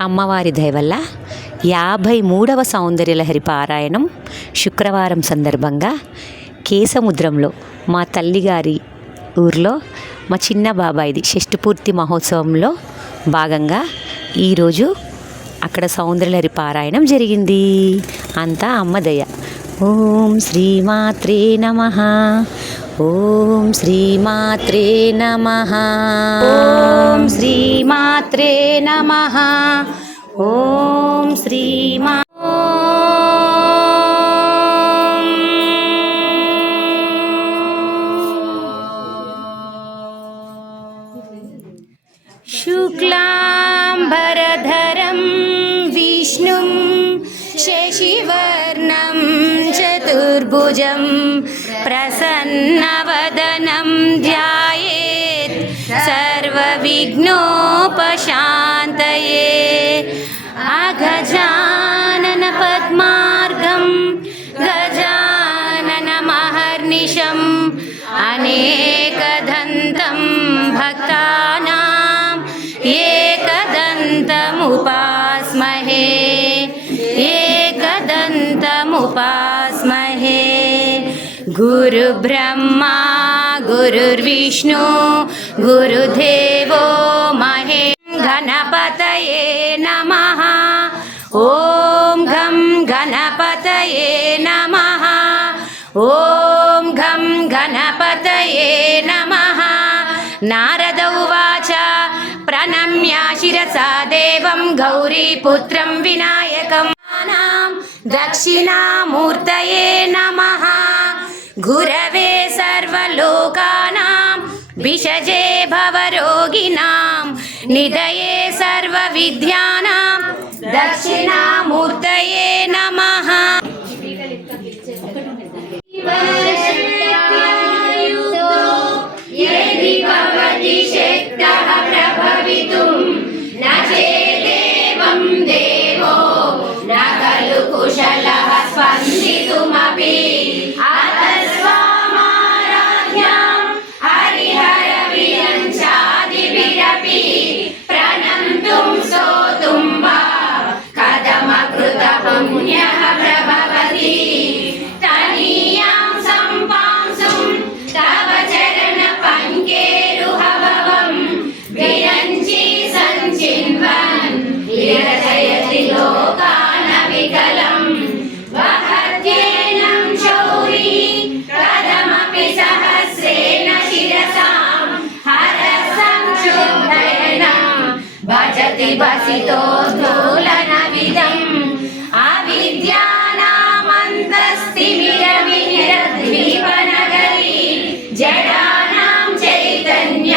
అమ్మవారి దయవల్ల యాభై మూడవ సౌందర్యలహరి పారాయణం శుక్రవారం సందర్భంగా కేసముద్రంలో మా తల్లిగారి ఊర్లో మా చిన్న బాబాయిది షష్ఠపూర్తి మహోత్సవంలో భాగంగా ఈరోజు అక్కడ సౌందర్యలహరి పారాయణం జరిగింది. అంతా అమ్మదయ ఓం శ్రీమాత్రే నమ. ॐ श्रीमात्रे नमः। ॐ श्रीमात्रे नमः। ॐ श्रीमा शुक्लाम्बरधरं विष्णुं शशिवर्णं चतुर्भुजम् प्रसन्नवदनं ध्यायेत् सर्वविघ्नोपशान्तये। अगजाननपद्मार्गं गजाननमहर्निशम् अनेकदन्तं गुरुब्रह्मा गुरुर्विष्णु गुरुदेवो महे गणपतये नमः ॐ घं गणपतये नमः ॐ घं गणपतये नमः नारद उवाच प्रणम्य शिरसा देवं गौरीपुत्रं विनायकं दक्षिणामूर्तये नमः गुरवे सर्वलोकानां विषजे भवरोगिणां निधये सर्वविद्यानां दक्षिणामूर्तये नमः यदि भवति शक्तः प्रभवितुं न चेदेवं देवो न खलु कुशलः स्पन्दितुमपि ప్రతిభసితో స్థూలన విధం అవిద్యానామంతస్తిమిరమిరద్వీపనగరి జడానాం చైతన్య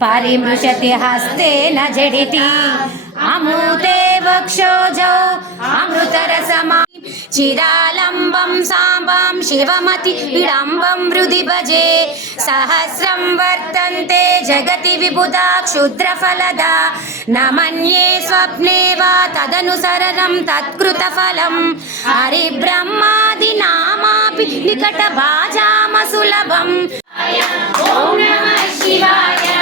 పరిమృశతి హస్తేన జడితి అమూతే వక్షోజౌ चिदालम्बं साम्बां शिवमति विडम्बं हृदि भजे सहस्रं वर्तन्ते जगति विबुधा क्षुद्रफलदा न मन्ये स्वप्ने वा तदनुसरणं तत्कृतफलं हरिब्रह्मादिनामापि निकटभाजामसुलभम् ॐ नमः शिवाय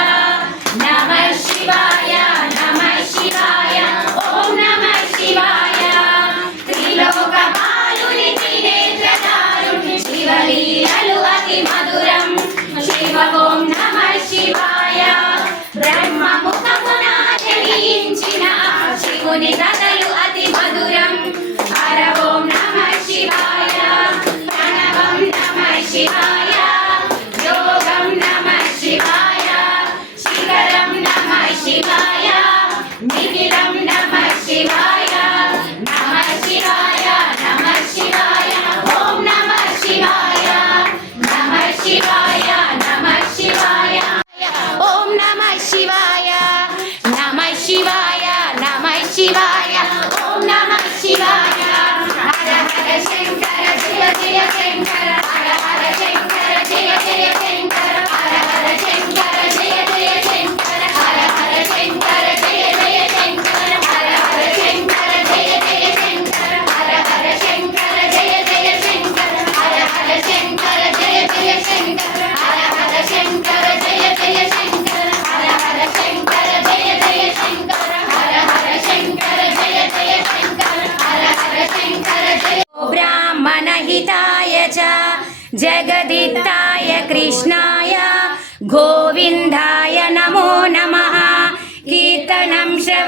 bonita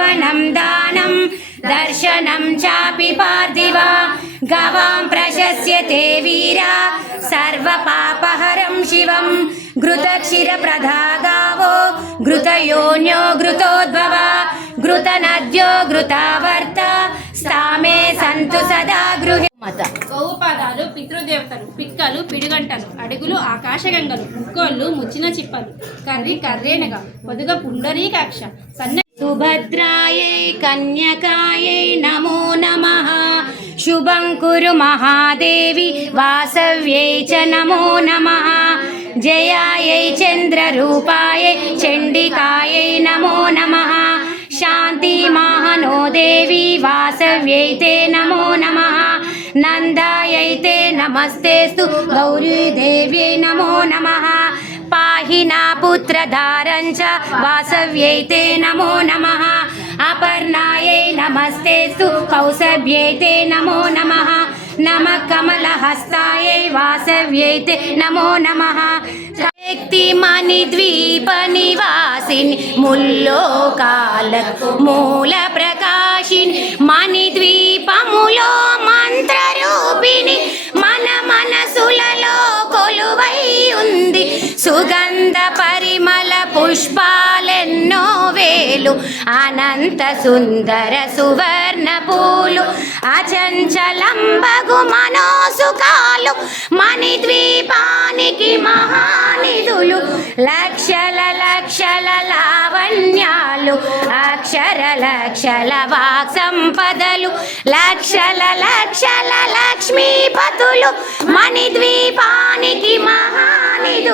श्रवणं दानं दर्शनं चापि पार्थिव गवां प्रशस्यते वीरा सर्वपापहरं शिवं घृतक्षीरप्रधा गावो घृतयोन्यो घृतोद्भव घृतनद्यो घृतावर्त స్థామే సంతు సదా గృహే మత గౌపాదాలు పితృదేవతలు పిక్కలు పిడిగంటలు అడుగులు ఆకాశగంగలు ముక్కోళ్ళు ముచ్చిన చిప్పలు కర్రి కర్రేనగా పొదుగ పుండరీకాక్ష సన్న సుభద్రాయై కన్యకాయై నమో నమః శుభం కురు మహాదేవి వాసవ్యై చ నమో నమః జయాయై చంద్రరూపాయై చండికాయై నమో నమః శాంతి మహనో దేవి వాసవ్యై తే నమో నమః నందాయై తే నమస్తేస్తు గౌరీదేవ్యై నమో నమః పాహి నా పుత్రధారం చ వాసవ్యై తే నమో నమః. అపర్ణాయై నమస్తేస్తు కౌసభ్యై తే నమో నమః. నమ కమలహస్తాయై వాసవ్యై తే నమో. నమః శక్తిమణి ద్వీప నివాసిని ముల్లోకాలకు మూల ప్రకాశిని సుగంధ పరిమళ పుష్పాలెన్నో వేలు అనంత సుందర సువర్ణ పూలు అచంచలంబగు మనోసుకాలు మణి ద్వీపానికి మహానిధులు లక్షల లక్షల లావణ్యాలు అక్షర లక్షల వాక్ సంపదలు లక్షల లక్షల లక్ష్మీపతులు మణి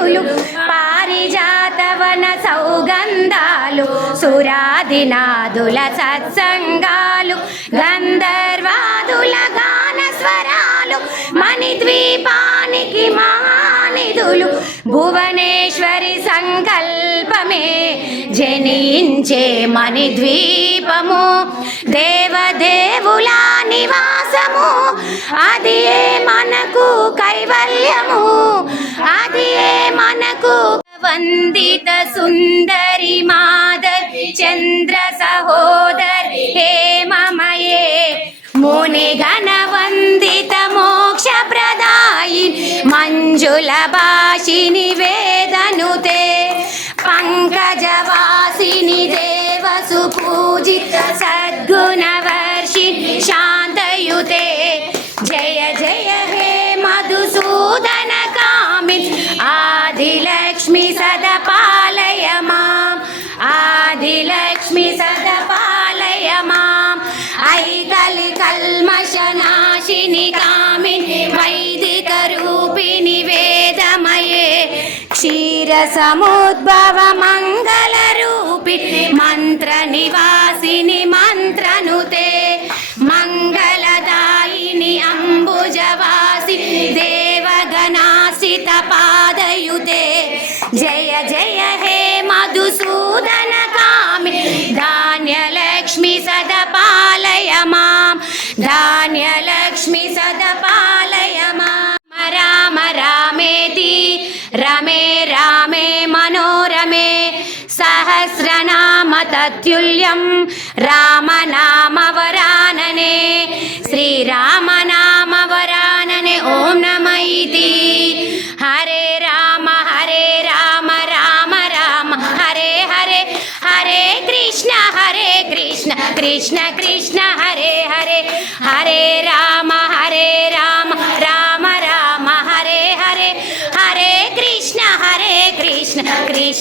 ద్వీపానికి పారిజాతవన సౌగంధాలు సురాదినాదుల సత్సంగాలు గంధర్వాదుల గాన స్వరాలు మణి ద్వీపానికి మహానిధులు భువనేశ్వరి సంకల్పమే జనించే మణి ద్వీపము దేవదేవుల నివాసము అది ఏ మనకు వందిత సుందరి మాధవి చంద్ర సహోదరి హేమమయే మునిగణ వందిత మోక్ష ప్రదాయి మంజుల భాషిని వేదనుతే పంకజవాసిని దేవసు పూజిత సద్గుణవర్షిణి శాంతయుతే జయ జయ క్షీర సముద్భవ మంగళ రూపి మంత్ర నివాస రామే మనోరమే సహస్రనామ తత్తుల్యం రామనామ వరాననే శ్రీరామనామ వరాననే ఓం నమ ఇతి హరే రామ హరే రామ రామ రామ హరే హరే హరే కృష్ణ హరే కృష్ణ కృష్ణ కృష్ణ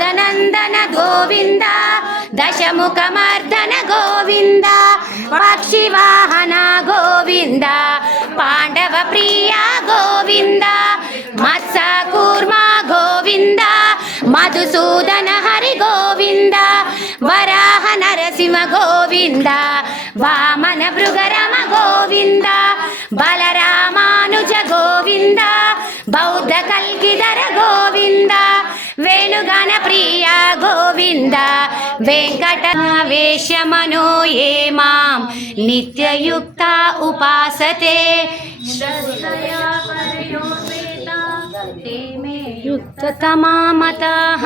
మదనందన గోవింద దశముఖమర్దన గోవింద పక్షివాహన గోవింద పాండవ ప్రియ గోవింద మత్స కూర్మ గోవింద మధుసూదన హరి గోవింద వరాహ నరసింహ గో గోవింద వామన భృగరమ గోవింద బలరామానుజ గోవింద బౌద్ధ కల్కిదర గోవింద వేణుగాన ప్రియ గోవింద వెంకట వేషమనో ఏ మాం నిత్యయుక్త ఉపాసతే युक्ततमामताः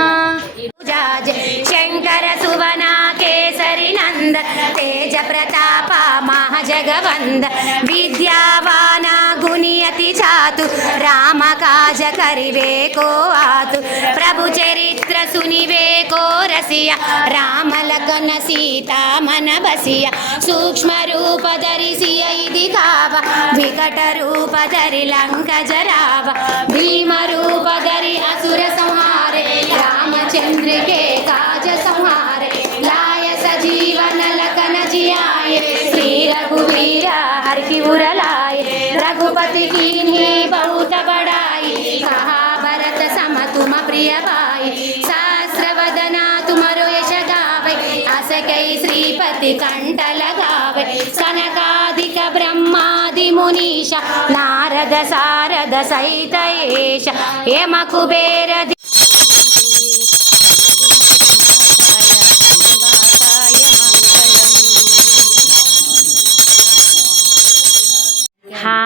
पूजाज शङ्कर सुवना केसरि नन्द तेज प्रताप महाजगवन्द विद्यावाना गुणियति चातु राम काज करिवे को आतु प्रभु चरित्र सुनिवे को रसिया राम लखन सीता मन बसिया सूक्ष्म रूप धरिसिय इति काव विकट रूप धरि लङ्क जराव भीम रूप धरि असुर संहारे रामचंद्र के काज संहारे लाय सजीवन लखन जियाए श्री रघुवीर हर की उरलाए रघुपति की बहुत बड़ाई कहा भरत सम तुम प्रिय भाई सहस्र वदना तुमरो यश गावे अस कई श्रीपति कंठ लगावे सनकादिक ब्रह्मादि मुनीश नारद सारद सहित एष यम कुबेर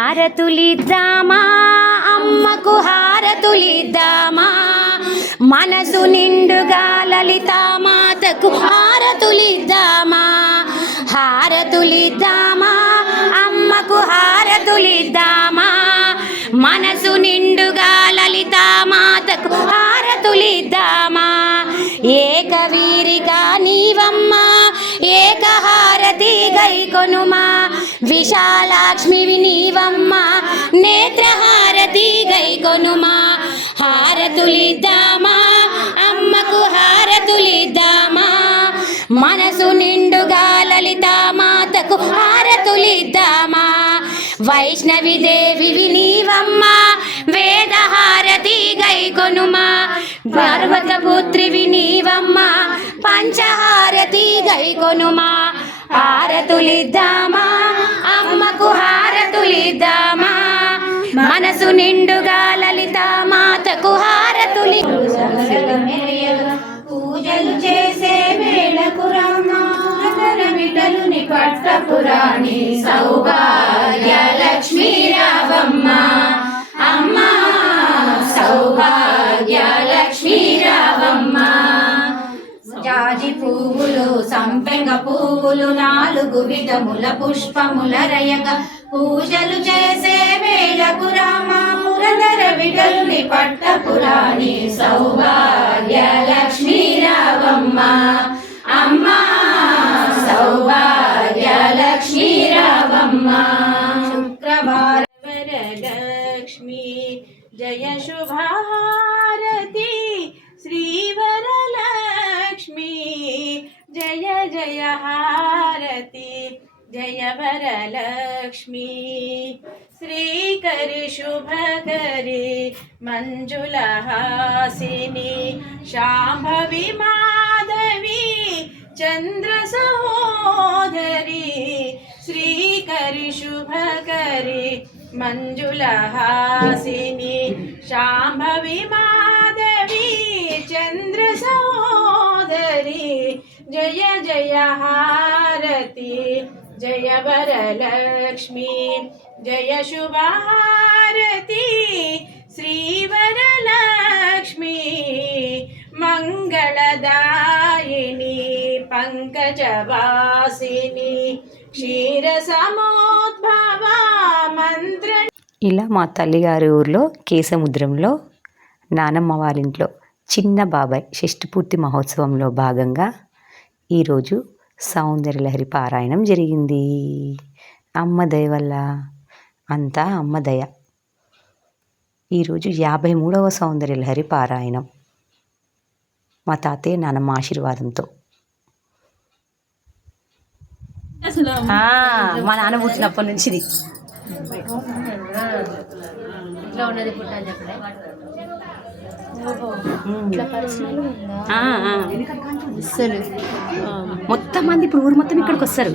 హారతులిద్దామా? అమ్మకు హారతులిద్దామా? మనసు నిండుగా లలితామాతకు విశాలాక్ష్మి వినీవమ్మ నేత్రహారతి గైకొనుమా. హారతులిద్దామా అమ్మకు హారతులిద్దామా. మనసు నిండుగా లలితామాతకు హారతులిద్దామా. వైష్ణవి దేవి వినీవమ్మ వేదహారతి గైకొనుమా. పార్వతపుత్రి వినీవమ్మ పంచహారతి గైకొనుమా. హారతులిద్దామా? అమ్మకు హారతులిద్దామా? మనసు నిండుగా లలిత మాతకు హారతులి పూజలు చేసే వేళకు రామా పట్టపురాణి సౌభాగ్య లక్ష్మీ రావమ్మ. రయగ పూలు నాలుగు విధముల పుష్పముల రయగ. పూజలు చేసే వేళకు రామ పురధర విడలుని పట్టపురాణి సౌభాగ్య లక్ష్మీ రావమ్మ. అమ్మా సౌభాగ్య లక్ష్మీ రావమ్మ. जय हारती जय वरलक्ष्मी करी मञ्जुलहासिनी शांभवी माधवी चन्द्रसहोदरी। श्रीकरिशुभकरि मञ्जुलहासिनी शांभवी माधवी चन्द्रसहोदरी। జయ జయ హారతి జయ వరలక్ష్మి జయ శుభహారతి శ్రీవరలక్ష్మి మంగళదాయిని పంకజవాసిని క్షీర సమోద్భవ మంత్ర ఇలా మా తల్లిగారి ఊర్లో కేసముద్రంలో నానమ్మ వారింట్లో చిన్న బాబాయ్ షష్ఠపూర్తి మహోత్సవంలో భాగంగా ఈరోజు సౌందర్యలహరి పారాయణం జరిగింది. అమ్మ దయ వల్ల అంతా అమ్మ దయ. ఈరోజు యాభై మూడవ సౌందర్యలహరి పారాయణం. మా తాతయ్య నానమ్మ ఆశీర్వాదంతో. మా నాన్న పుట్టినప్పటి నుంచి ఇట్లా ఉన్నది. మొత్తం మంది ఇప్పుడు ఊరు మొత్తం ఇక్కడికి వస్తారు.